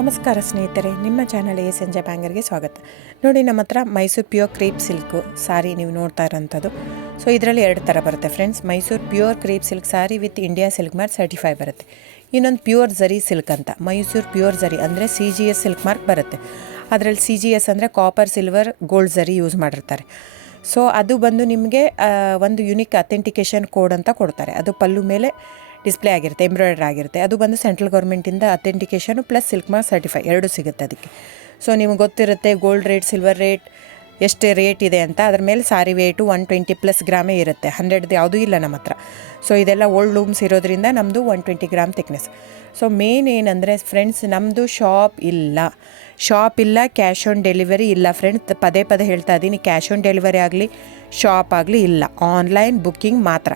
ನಮಸ್ಕಾರ ಸ್ನೇಹಿತರೆ, ನಿಮ್ಮ ಚಾನಲ್ ಸಂಜೆ ಬ್ಯಾಂಗರ್ಗೆ ಸ್ವಾಗತ. ನೋಡಿ, ನಮ್ಮ ಹತ್ರ ಮೈಸೂರು ಪ್ಯೂರ್ ಕ್ರೇಪ್ ಸಿಲ್ಕು ಸಾರಿ ನೀವು ನೋಡ್ತಾ ಇರೋಂಥದ್ದು. ಸೊ ಇದರಲ್ಲಿ ಎರಡು ಥರ ಬರುತ್ತೆ friends. Mysuru pure crepe silk sorry with India silk mark certify ಬರುತ್ತೆ. ಇನ್ನೊಂದು ಪ್ಯೂರ್ ಝರಿ ಸಿಲ್ಕ್ ಅಂತ, ಮೈಸೂರು ಪ್ಯೂರ್ ಝರಿ ಅಂದರೆ CGS ಸಿಲ್ಕ್ ಮಾರ್ಕ್ ಬರುತ್ತೆ. ಅದರಲ್ಲಿ CGS ಅಂದರೆ ಕಾಪರ್, ಸಿಲ್ವರ್, ಗೋಲ್ಡ್ ಝರಿ ಯೂಸ್ ಮಾಡಿರ್ತಾರೆ. ಸೊ ಅದು ಬಂದು ನಿಮಗೆ ಒಂದು ಯುನಿಕ್ ಅಥೆಂಟಿಕೇಷನ್ ಕೋಡ್ ಅಂತ ಕೊಡ್ತಾರೆ. ಅದು ಪಲ್ಲು ಮೇಲೆ ಡಿಸ್ಪ್ಲೇ ಆಗಿರುತ್ತೆ, ಎಂಬ್ರಾಯ್ಡ್ರಿ ಆಗಿರುತ್ತೆ. ಅದು ಬಂದು ಸೆಂಟ್ರಲ್ ಗೌರ್ಮೆಂಟಿಂದ ಅಥೆಂಟಿಕೇಷನು ಪ್ಲಸ್ ಸಿಲ್ಕ್ ಮಾರ್ಕ್ ಸರ್ಟಿಫೈ ಎರಡು ಸಿಗುತ್ತೆ ಅದಕ್ಕೆ. ಸೊ ನಿಮಗೆ ಗೊತ್ತಿರುತ್ತೆ ಗೋಲ್ಡ್ ರೇಟ್, ಸಿಲ್ವರ್ ರೇಟ್ ಎಷ್ಟು ರೇಟ್ ಇದೆ ಅಂತ. ಅದ್ರ ಮೇಲೆ ಸಾರಿ ವೇಟು 120+ ಗ್ರಾಮೇ ಇರುತ್ತೆ, 100 ಯಾವುದೂ ಇಲ್ಲ ನಮ್ಮ ಹತ್ರ. ಸೊ ಇದೆಲ್ಲ ಓಲ್ಡ್ ಲೂಮ್ಸ್ ಇರೋದ್ರಿಂದ ನಮ್ಮದು 120 ಗ್ರಾಮ್ ಥಿಕ್ನೆಸ್. ಸೊ ಮೇನ್ ಏನಂದರೆ ಫ್ರೆಂಡ್ಸ್, ನಮ್ಮದು ಶಾಪ್ ಇಲ್ಲ, ಕ್ಯಾಶ್ ಆನ್ ಡೆಲಿವರಿ ಇಲ್ಲ ಫ್ರೆಂಡ್ಸ್. ಪದೇ ಹೇಳ್ತಾ ಇದ್ದೀನಿ, ಕ್ಯಾಶ್ ಆನ್ ಡೆಲಿವರಿ ಆಗಲಿ, ಶಾಪ್ ಆಗಲಿ ಇಲ್ಲ, ಆನ್ಲೈನ್ ಬುಕ್ಕಿಂಗ್ ಮಾತ್ರ.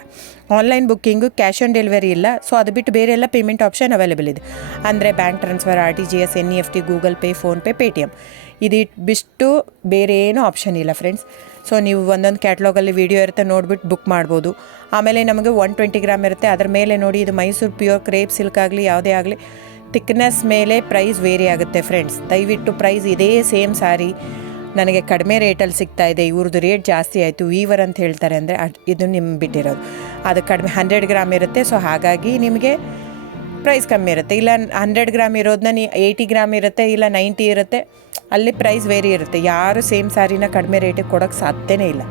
Online booking, cash on delivery ಇಲ್ಲ. ಸೊ ಅದು ಬಿಟ್ಟು ಬೇರೆ ಎಲ್ಲ ಪೇಮೆಂಟ್ ಆಪ್ಷನ್ ಅವೈಲೇಬಲ್ ಇದೆ. ಅಂದರೆ bank transfer, RTGS, NEFT, Google pay, PhonePe, Paytm. ಇದು ಬಿಟ್ಟು ಬೇರೆ ಏನೂ ಆಪ್ಷನ್ ಇಲ್ಲ ಫ್ರೆಂಡ್ಸ್. ಸೊ ನೀವು ಒಂದೊಂದು ಕ್ಯಾಟ್ಲಾಗಲ್ಲಿ ವೀಡಿಯೋ ಇರುತ್ತೆ, ನೋಡಿಬಿಟ್ಟು ಬುಕ್ ಮಾಡ್ಬೋದು. ಆಮೇಲೆ ನಮಗೆ 120 ಗ್ರಾಮ್ ಇರುತ್ತೆ. ಅದರ ಮೇಲೆ ನೋಡಿ, ಇದು ಮೈಸೂರು ಪ್ಯೂರ್ ಕ್ರೇಪ್ ಸಿಲ್ಕ್ ಆಗಲಿ ಯಾವುದೇ ಆಗಲಿ ಥಿಕ್ನೆಸ್ ಮೇಲೆ ಪ್ರೈಸ್ ವೇರಿ ಆಗುತ್ತೆ ಫ್ರೆಂಡ್ಸ್. ದಯವಿಟ್ಟು ಪ್ರೈಸ್ ಇದೇ ಸೇಮ್ ಸಾರಿ ನನಗೆ ಕಡಿಮೆ ರೇಟಲ್ಲಿ ಸಿಗ್ತಾ ಇದೆ, ಇವ್ರದ್ದು ರೇಟ್ ಜಾಸ್ತಿ ಆಯಿತು ವೀವರ್ ಅಂತ ಹೇಳ್ತಾರೆ ಅಂದರೆ ಇದು ನಿಮ್ಗೆ ಬಿಟ್ಟಿರೋದು. ಅದು ಕಡಿಮೆ 100 ಗ್ರಾಮ್ ಇರುತ್ತೆ. ಸೊ ಹಾಗಾಗಿ ನಿಮಗೆ ಪ್ರೈಸ್ ಕಮ್ಮಿ ಇರುತ್ತೆ. ಇಲ್ಲ 100 ಗ್ರಾಮ್ ಇರೋದನ್ನ 80 ಗ್ರಾಮ್ ಇರುತ್ತೆ, ಇಲ್ಲ 90 ಇರುತ್ತೆ, ಅಲ್ಲಿ ಪ್ರೈಸ್ ವೇರಿ ಇರುತ್ತೆ. ಯಾರು ಸೇಮ್ ಸಾರಿನ ಕಡಿಮೆ ರೇಟಿಗೆ ಕೊಡೋಕ್ಕೆ ಸಾಧ್ಯನೇ ಇಲ್ಲ.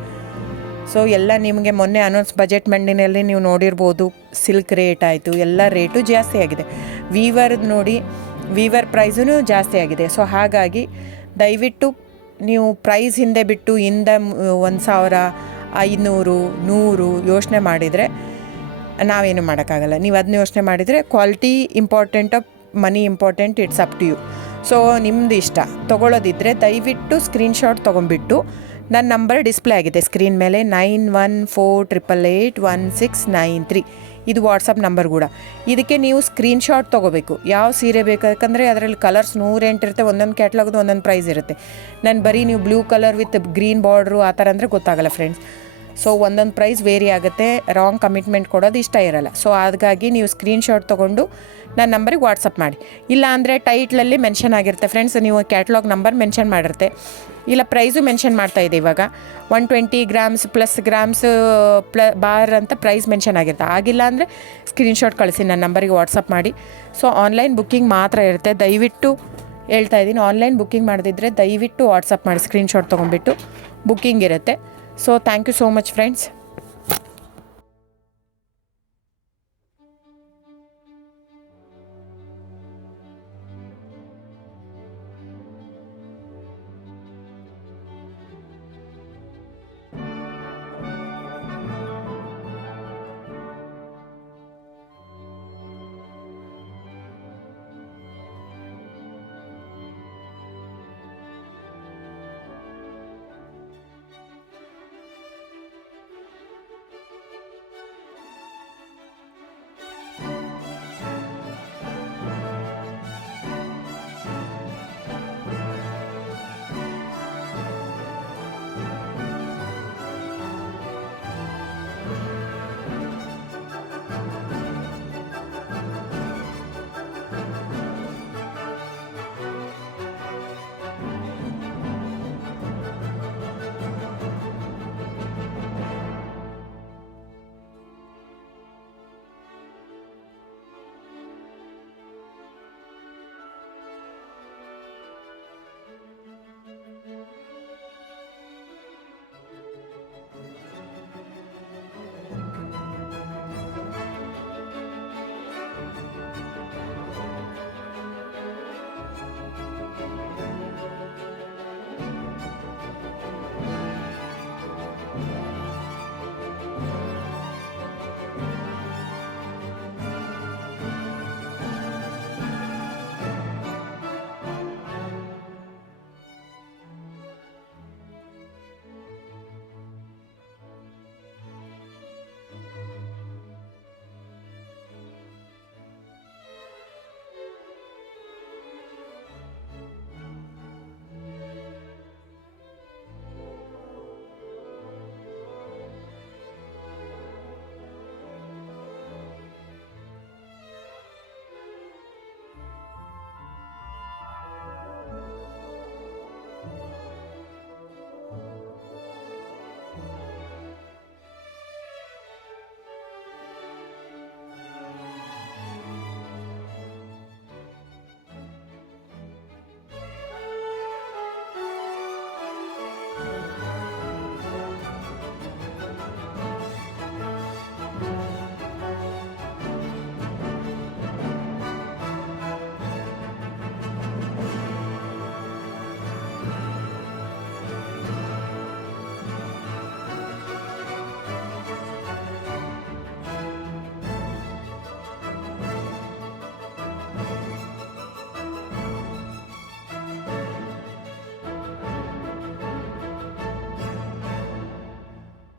ಸೊ ಎಲ್ಲ ನಿಮಗೆ ಮೊನ್ನೆ ಅನೌನ್ಸ್ ಬಜೆಟ್ ಮಂಡಿನಲ್ಲಿ ನೀವು ನೋಡಿರ್ಬೋದು, ಸಿಲ್ಕ್ ರೇಟ್ ಆಯಿತು, ಎಲ್ಲ ರೇಟು ಜಾಸ್ತಿ ಆಗಿದೆ. ವೀವರ್ದು ನೋಡಿ, ವೀವರ್ ಪ್ರೈಸೂ ಜಾಸ್ತಿ ಆಗಿದೆ. ಸೊ ಹಾಗಾಗಿ ದಯವಿಟ್ಟು ನೀವು ಪ್ರೈಸ್ ಹಿಂದೆ ಬಿಟ್ಟು 1,000, 500, 100 ಯೋಚನೆ ಮಾಡಿದರೆ ನಾವೇನು ಮಾಡೋಕ್ಕಾಗಲ್ಲ. ನೀವು ಅದನ್ನ ಯೋಚನೆ ಮಾಡಿದರೆ ಕ್ವಾಲಿಟಿ ಇಂಪಾರ್ಟೆಂಟೋ money important, it's up to you. So ನಿಮ್ಮದು ಇಷ್ಟ. ತೊಗೊಳ್ಳೋದಿದ್ದರೆ ದಯವಿಟ್ಟು ಸ್ಕ್ರೀನ್ಶಾಟ್ ತೊಗೊಂಡ್ಬಿಟ್ಟು, ನನ್ನ ನಂಬರ್ ಡಿಸ್ಪ್ಲೇ ಆಗಿದೆ ಸ್ಕ್ರೀನ್ ಮೇಲೆ, 9148881693. ಇದು ವಾಟ್ಸಪ್ ನಂಬರ್ ಕೂಡ. ಇದಕ್ಕೆ ನೀವು ಸ್ಕ್ರೀನ್ಶಾಟ್ ತೊಗೋಬೇಕು. ಯಾವ ಸೀರೆ ಬೇಕು, ಯಾಕಂದರೆ ಅದರಲ್ಲಿ ಕಲರ್ಸ್ 108 ಇರುತ್ತೆ, ಒಂದೊಂದು ಕ್ಯಾಟ್ಲಾಗ್ದು ಒಂದೊಂದು ಪ್ರೈಸ್ ಇರುತ್ತೆ. ನಾನು ಬರೀ ನೀವು blue colour with green border ಆ ಥರ ಅಂದರೆ ಗೊತ್ತಾಗಲ್ಲ ಫ್ರೆಂಡ್ಸ್. ಸೊ ಒಂದೊಂದು ಪ್ರೈಸ್ ವೇರಿ ಆಗುತ್ತೆ, ರಾಂಗ್ ಕಮಿಟ್ಮೆಂಟ್ ಕೊಡೋದು ಇಷ್ಟ ಇರಲ್ಲ. ಸೊ ಹಾಗಾಗಿ ನೀವು ಸ್ಕ್ರೀನ್ಶಾಟ್ ತೊಗೊಂಡು ನನ್ನ ನಂಬರಿಗೆ ವಾಟ್ಸಪ್ ಮಾಡಿ. ಇಲ್ಲ ಅಂದರೆ ಟೈಟ್ಲಲ್ಲಿ ಮೆನ್ಷನ್ ಆಗಿರುತ್ತೆ ಫ್ರೆಂಡ್ಸ್, ನೀವು ಕ್ಯಾಟ್ಲಾಗ್ ನಂಬರ್ ಮೆನ್ಷನ್ ಮಾಡಿರುತ್ತೆ, ಇಲ್ಲ ಪ್ರೈಸು ಮೆನ್ಷನ್ ಮಾಡ್ತಾಯಿದೆ. ಇವಾಗ 120 ಗ್ರಾಮ್ಸ್ ಪ್ಲಸ್ ಗ್ರಾಮ್ಸ್ ಬಾರ್ ಅಂತ ಪ್ರೈಸ್ ಮೆನ್ಷನ್ ಆಗಿರುತ್ತೆ. ಆಗಿಲ್ಲ ಅಂದರೆ ಸ್ಕ್ರೀನ್ಶಾಟ್ ಕಳಿಸಿ, ನನ್ನ ನಂಬರಿಗೆ ವಾಟ್ಸಪ್ ಮಾಡಿ. ಸೊ ಆನ್ಲೈನ್ ಬುಕ್ಕಿಂಗ್ ಮಾತ್ರ ಇರುತ್ತೆ. ದಯವಿಟ್ಟು ಹೇಳ್ತಾ ಇದ್ದೀನಿ, ಆನ್ಲೈನ್ ಬುಕ್ಕಿಂಗ್ ಮಾಡದಿದ್ದರೆ ದಯವಿಟ್ಟು ವಾಟ್ಸಪ್ ಮಾಡಿ, ಸ್ಕ್ರೀನ್ಶಾಟ್ ತೊಗೊಂಡ್ಬಿಟ್ಟು ಬುಕ್ಕಿಂಗ್ ಇರುತ್ತೆ. So thank you so much friends.